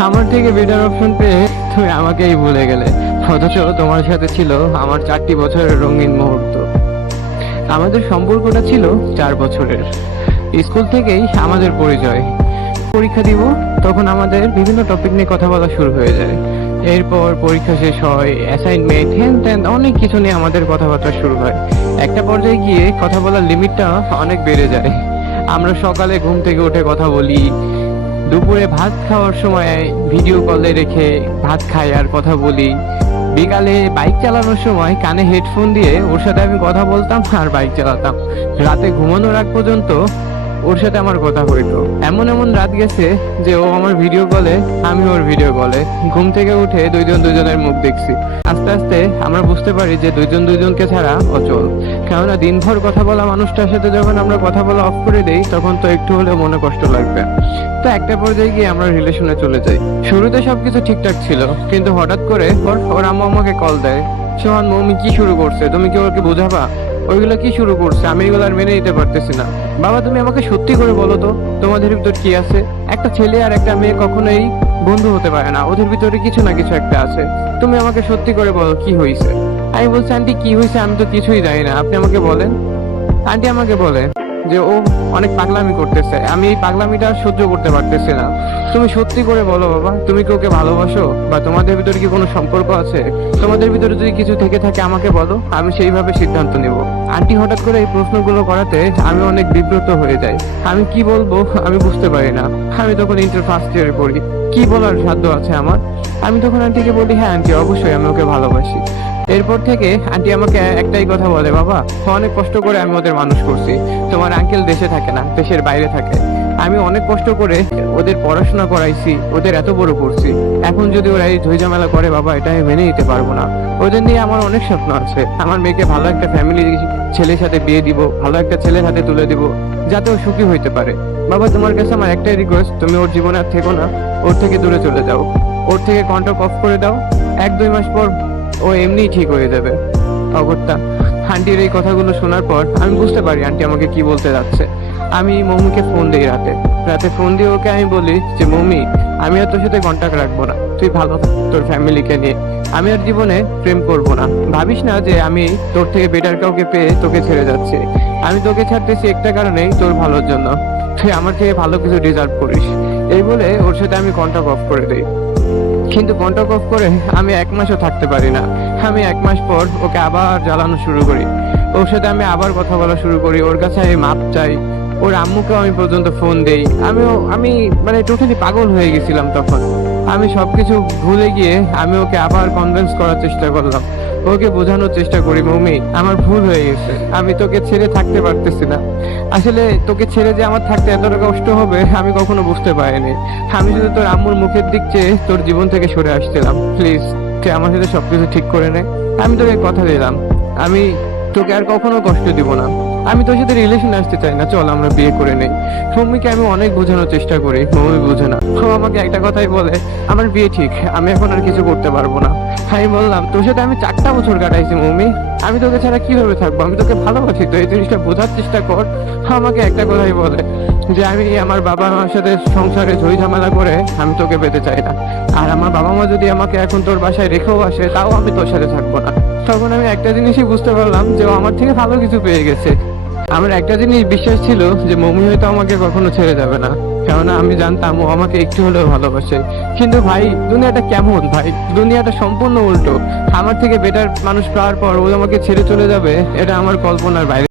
আমার থেকে better option পেয়ে তুমি আমাকেই ভুলে গেলে, অথচ তোমার সাথে ছিল আমার 4টি বছরের রঙিন মুহূর্ত। আমাদের সম্পর্কটা ছিল 4 বছরের। স্কুল থেকেই আমাদের পরিচয়। পরীক্ষা দিব, তখন আমাদের বিভিন্ন টপিক নিয়ে কথা বলা শুরু হয়ে যায়। এরপর পরীক্ষা শেষ হয়, অ্যাসাইনমেন্ট, হ্যান ত্যান অনেক কিছু নিয়ে আমাদের কথাবার্তা শুরু হয়। একটা পর্যায়ে গিয়ে কথা বলার লিমিটটা অনেক বেড়ে যায়। আমরা সকালে ঘুম থেকে উঠে কথা বলি, দুপুরে ভাত খাওয়ার সময় ভিডিও কলে রেখে ভাত খাই আর কথা বলি, বিকালে বাইক চালানোর সময় কানে হেডফোন দিয়ে ওর সাথে আমি কথা বলতাম আর বাইক চালাতাম। রাতে ঘুমানোর আগ পর্যন্ত ওর সাথে আমার কথা হইতো। এমন এমন রাত গেছে যে ও আমার ভিডিও কলে, আমি ওর ভিডিও কলে। ঘুম থেকে উঠে দুইজন দুইজনের মুখ দেখছি। আস্তে আস্তে আমরা বুঝতে পারি যে দুইজন দুইজনকে ছাড়া অচল। কেননা দিনভর কথা বলা মানুষটার সাথে যখন আমরা কথা বলা অফ করে দেই, তখন তো একটু হলেও মনে কষ্ট লাগবে। তো একটা পর্যায়ে গিয়ে আমরা রিলেশনে চলে যাই। শুরুতে সবকিছু ঠিকঠাক ছিল, কিন্তু হঠাৎ করে ওর আম্মু আমাকে কল দেয়, সোহান মৌমি কি শুরু করছে, তুমি কি ওকে বোঝাবা? ওইগুলো কি শুরু করছে, আমি এগুলো আর মেনে নিতে পারতেছি না। বাবা তুমি আমাকে সত্যি করে বলো তো, তোমাদের ভিতর কি আছে? একটা ছেলে আর একটা মেয়ে কখনোই বন্ধু হতে পারে না, ওদের ভিতরে কিছু না কিছু একটা আছে। তুমি আমাকে সত্যি করে বলো কি হয়েছে। আমি বলছি আন্টি কি হয়েছে আমি তো কিছুই জানি না, আপনি আমাকে বলেন। আন্টি আমাকে বলে যে ও অনেক পাগলামি করতেছে, আমি এই পাগলামিটা সহ্য করতে পারতেছি না। তুমি সত্যি করে বলো বাবা, তুমি কি ওকে ভালোবাসো, বা তোমাদের ভিতরে কি কোনো সম্পর্ক আছে? তোমাদের ভিতরে যদি কিছু থেকে থাকে আমাকে বলো, আমি সেইভাবে সিদ্ধান্ত নেব। আন্টি হঠাৎ করে এই প্রশ্নগুলো করাতে আমি অনেক বিব্রত হয়ে যাই। আমি কি বলবো আমি বুঝতে পারি না। আমি তখন ইন্টার ফার্স্ট ইয়ারে পড়ি, কি বলার সাধ্য আছে আমার? আমি তখন আন্টিকে বলি, হ্যাঁ আন্টি অবশ্যই আমি ওকে ভালোবাসি। এরপর থেকে আন্টি আমাকে একটাই কথা বলে, বাবা অনেক কষ্ট করে আমি ওদের মানুষ করছি, তোমার আঙ্কেল দেশে থাকে না, দেশের বাইরে থাকে। আমি অনেক কষ্ট করে ওদের পড়াশোনা করাইছি, ওদের এত বড় করছি। এখন যদি ওরা এই ঝইঝামেলা করে বাবা, এটা আমি মেনে নিতে পারবো না। ওদের নিয়ে আমার অনেক স্বপ্ন আছে, আমার মেয়েকে ভালো একটা ফ্যামিলি ছেলের সাথে বিয়ে দিব, ভালো একটা ছেলের হাতে তুলে দিব, যাতে ও সুখী হইতে পারে। বাবা তোমার কাছে আমার একটাই রিকোয়েস্ট, তুমি ওর জীবনে আর থেকো না, ওর থেকে দূরে চলে যাও, ওর থেকে কন্টাক্ট অফ করে দাও। 1-2 মাস পর ও এমনিই ঠিক হয়ে যাবে। অগত্যা আন্টির এই কথাগুলো শোনার পর আমি বুঝতে পারি আন্টি আমাকে কি বলতে যাচ্ছে। আমি মৌমিকে ফোন দিই রাতে রাতে ফোন দিয়ে ওকে আমি বলি যে মৌমি, আমি আর তোর সাথে কন্টাক্ট রাখবো না, তুই ভালো থাক তোর ফ্যামিলিকে নিয়ে। আমি আর জীবনে প্রেম করবো না, ভাবিস না যে আমি তোর থেকে বেটার কাউকে পেয়ে তোকে ছেড়ে যাচ্ছি। আমি তোকে ছাড়তেছি একটা কারণেই, তোর ভালোর জন্য। তুই আমার থেকে ভালো কিছু ডিজার্ভ করিস। এই বলে ওর সাথে আমি কন্টাক্ট অফ করে দিই। কিন্তু কন্টাক্ট অফ করে আমি 1 মাসও থাকতে পারি না। আমি 1 মাস পর ওকে আবার জ্বালানো শুরু করি, ওর সাথে আমি আবার কথা বলা শুরু করি, ওর কাছে আমি মাপ চাই, ওর আম্মুকেও আমি পর্যন্ত ফোন দেই। আমি মানে টোটালি পাগল হয়ে গেছিলাম তখন। আমি সবকিছু ভুলে গিয়ে আমি ওকে আবার কনভিন্স করার চেষ্টা করলাম, ওকে বোঝানোর চেষ্টা করি, মৌমি আমার ভুল হয়ে গেছে, আমি তোকে ছেড়ে থাকতে পারতেছি না। আসলে তোকে ছেড়ে যে আমার থাকতে এতটা কষ্ট হবে আমি কখনো বুঝতে পারিনি। আমি শুধু তোর আম্মুর মুখের দিক চেয়ে তোর জীবন থেকে সরে আসছিলাম। প্লিজ তুই আমার সাথে সবকিছু ঠিক করে নে। আমি তোকে কথা দিলাম, আমি তোকে আর কখনো কষ্ট দিব না। আমি তোর সাথে রিলেশন আসতে চাই না, চল আমরা বিয়ে করে নেই। মম্মিকে আমি অনেক বোঝানোর চেষ্টা করি, মম্মি বোঝে না। ও আমাকে একটা কথাই বলে, আমার বিয়ে ঠিক, আমি এখন আর কিছু করতে পারবো না। আমি বললাম তোর সাথে আমি 4টা বছর কাটাইছি মম্মি, আমি তোকে ছাড়া কিভাবে থাকবো, আমি তোকে ভালোবাসি, তো এই জিনিসটা বোঝার চেষ্টা কর। আমাকে একটা কথাই বলে যে আমি আমার বাবা মার সাথে সংসারে ঝই ঝামেলা করে আমি তোকে পেতে চাই না, আর আমার বাবা মা যদি আমাকে এখন তোর বাসায় রেখেও আসে তাও আমি তোর সাথে থাকবো না। তখন আমি একটা জিনিসই বুঝতে পারলাম যে ও আমার থেকে ভালো কিছু পেয়ে গেছে। আমার একটা জিনিস বিশ্বাস ছিল যে মমি হয়তো আমাকে কখনো ছেড়ে যাবে না, কেননা আমি জানতাম ও আমাকে একটু হলেও ভালোবাসে। কিন্তু ভাই দুনিয়াটা কেমন, ভাই দুনিয়াটা সম্পূর্ণ উল্টো। আমার থেকে বেটার মানুষ পাওয়ার পর ও আমাকে ছেড়ে চলে যাবে, এটা আমার কল্পনার বাইরে।